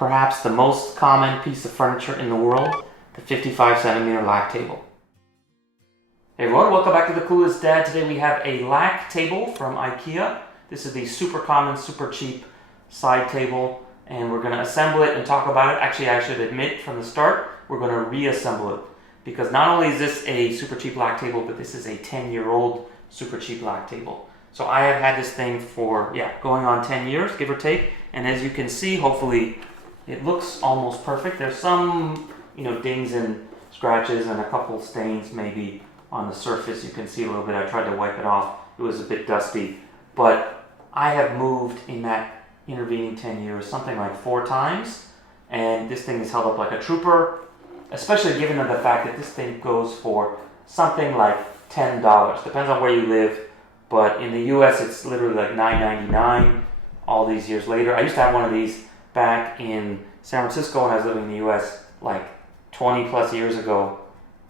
perhaps the most common piece of furniture in the world, the 55cm Lack table. Hey everyone, welcome back to the Clueless Dad. Today we have a Lack table from IKEA. This is the super common, super cheap side table, and we're going to assemble it and talk about it. Actually, I should admit from the start, we're going to reassemble it, because not only is this a super cheap Lack table, but this is a 10-year-old super cheap Lack table. So I have had this thing for, going on 10 years, give or take, and as you can see, hopefully it looks almost perfect. There's some, dings and scratches and a couple stains maybe on the surface. You can see a little bit. I tried to wipe it off. It was a bit dusty, but I have moved in that intervening 10 years something like 4 times, and this thing is held up like a trooper, especially given the fact that this thing goes for something like $10. Depends on where you live, but in the US it's literally like $9.99 all these years later. I used to have one of these back in San Francisco when I was living in the US like 20 plus years ago.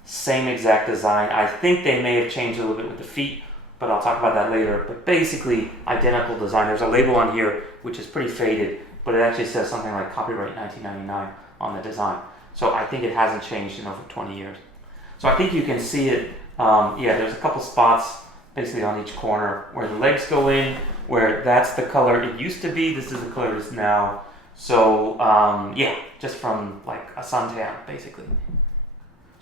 Same exact design. I think they may have changed a little bit with the feet, but I'll talk about that later. But basically identical design. There's a label on here which is pretty faded, but it actually says something like copyright 1999 on the design. So I think it hasn't changed in over 20 years. So I think you can see it. There's a couple spots basically on each corner where the legs go in, where that's the color it used to be. This is the color it is now. So just from like a suntan basically.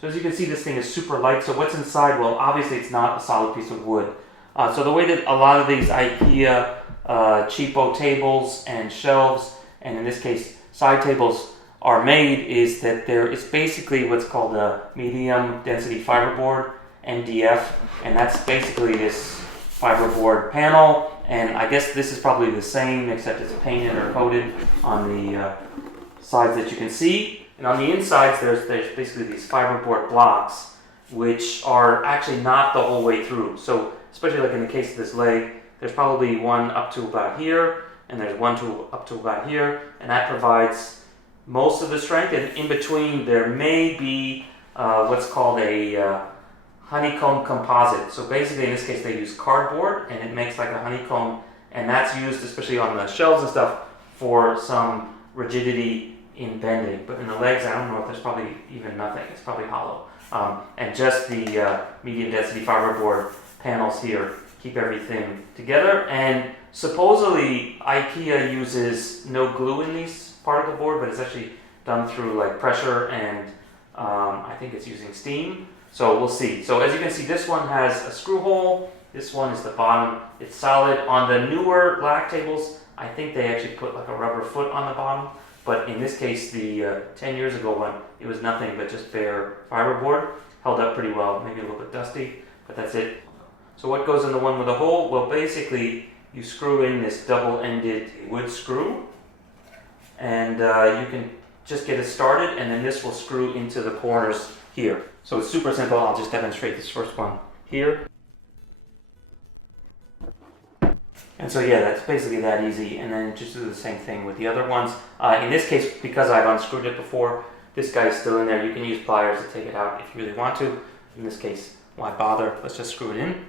So as you can see, this thing is super light. So what's inside? Well, obviously it's not a solid piece of wood. So the way that a lot of these IKEA cheapo tables and shelves, and in this case side tables, are made is that there is basically what's called a medium density fiberboard, MDF, and that's basically this fiberboard panel. And I guess this is probably the same, except it's painted or coated on the sides that you can see. And on the insides, there's basically these fiberboard blocks, which are actually not the whole way through. So especially like in the case of this leg, there's probably one up to about here, and there's one up to about here, and that provides most of the strength. And in between, there may be what's called a honeycomb composite. So basically, in this case, they use cardboard, and it makes like a honeycomb, and that's used especially on the shelves and stuff for some rigidity in bending. But in the legs, I don't know if there's probably even nothing. It's probably hollow. And just the medium density fiberboard panels here keep everything together. And supposedly IKEA uses no glue in these particle board, but it's actually done through like pressure, and I think it's using steam. So we'll see. So as you can see, this one has a screw hole. This one is the bottom. It's solid. On the newer Lack tables, I think they actually put like a rubber foot on the bottom. But in this case, the 10 years ago one, it was nothing but just bare fiberboard. Held up pretty well, maybe a little bit dusty, but that's it. So what goes in the one with a hole? Well, basically, you screw in this double-ended wood screw, and you can just get it started, and then this will screw into the corners here. So it's super simple. I'll just demonstrate this first one here. And so that's basically that easy, and then just do the same thing with the other ones. In this case, because I've unscrewed it before, this guy's still in there. You can use pliers to take it out if you really want to. In this case, why bother? Let's just screw it in.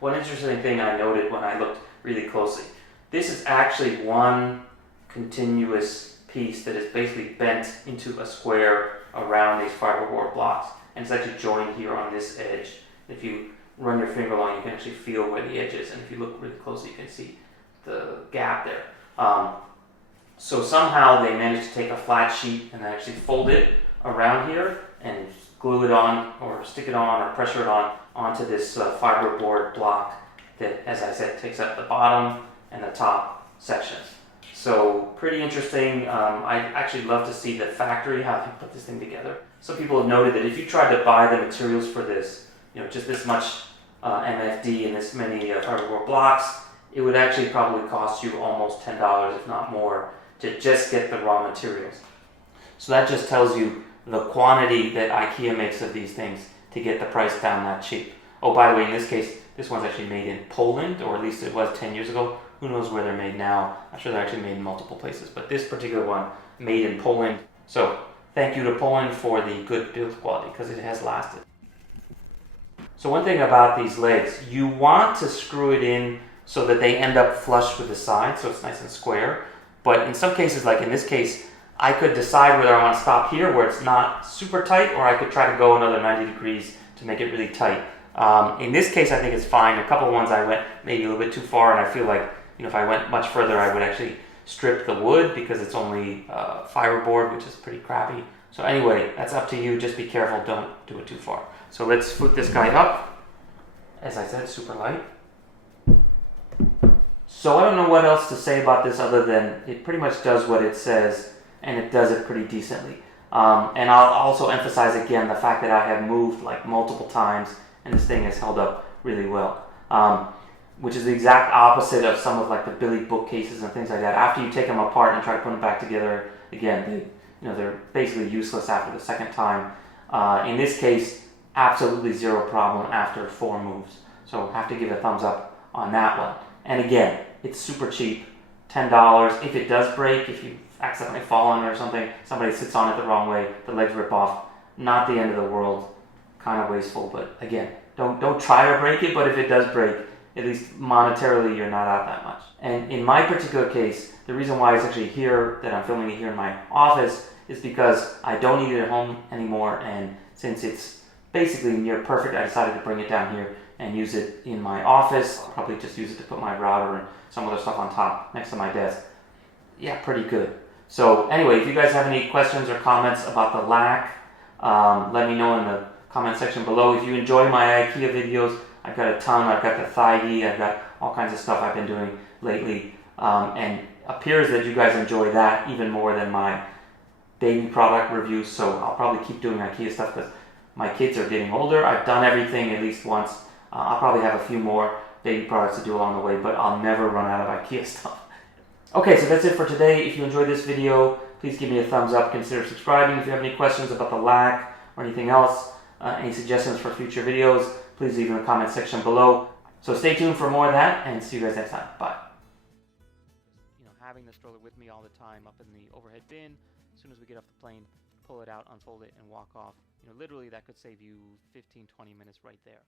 One interesting thing I noted when I looked really closely, this is actually one continuous piece that is basically bent into a square around these fiberboard blocks, and it's actually joined here on this edge. If you run your finger along, you can actually feel where the edge is, and if you look really closely, you can see the gap there. So somehow they managed to take a flat sheet and actually fold it around here and glue it on, or stick it on, or pressure it on onto this fiberboard block that, as I said, takes up the bottom and the top sections. So pretty interesting. I actually love to see the factory, how they put this thing together. Some people have noted that if you tried to buy the materials for this, just this much MFD and this many fiberboard blocks, it would actually probably cost you almost $10, if not more, to just get the raw materials. So that just tells you the quantity that IKEA makes of these things to get the price down that cheap. Oh, by the way, in this case, this one's actually made in Poland, or at least it was 10 years ago. Who knows where they're made now? I'm sure they're actually made in multiple places, but this particular one, made in Poland. So thank you to Poland for the good build quality, because it has lasted. So one thing about these legs, you want to screw it in so that they end up flush with the side, so it's nice and square. But in some cases, like in this case, I could decide whether I want to stop here where it's not super tight, or I could try to go another 90 degrees to make it really tight. In this case, I think it's fine. A couple ones I went maybe a little bit too far, and I feel like, you know, if I went much further, I would actually strip the wood because it's only fiberboard, which is pretty crappy. So anyway, that's up to you. Just be careful. Don't do it too far. So let's flip this guy up. As I said, super light. So I don't know what else to say about this other than it pretty much does what it says, and it does it pretty decently. And I'll also emphasize again the fact that I have moved like multiple times, and this thing has held up really well. Which is the exact opposite of some of like the Billy bookcases and things like that. After you take them apart and try to put them back together, again, they're basically useless after the second time. In this case, absolutely zero problem after 4 moves. So have to give a thumbs up on that one. And again, it's super cheap, $10. If it does break, if you accidentally fall on it or something, somebody sits on it the wrong way, the legs rip off, not the end of the world. Kind of wasteful, but again, don't try to break it, but if it does break, at least monetarily, you're not out that much. And in my particular case, the reason why it's actually here, that I'm filming it here in my office, is because I don't need it at home anymore, and since it's basically near perfect, I decided to bring it down here and use it in my office. I'll probably just use it to put my router and some other stuff on top next to my desk. Yeah, pretty good. So anyway, if you guys have any questions or comments about the Lack, let me know in the comment section below. If you enjoy my IKEA videos, I've got a ton. I've got the thigh, I've got all kinds of stuff I've been doing lately, and appears that you guys enjoy that even more than my baby product reviews. So I'll probably keep doing IKEA stuff because my kids are getting older. I've done everything at least once. I'll probably have a few more baby products to do along the way, but I'll never run out of IKEA stuff. Okay, so that's it for today. If you enjoyed this video, please give me a thumbs up. Consider subscribing. If you have any questions about the Lack or anything else, any suggestions for future videos, please leave in the comment section below. So stay tuned for more of that, and see you guys next time. Bye. Having the stroller with me all the time up in the overhead bin. As soon as we get off the plane, pull it out, unfold it, and walk off. Literally that could save you 15-20 minutes right there.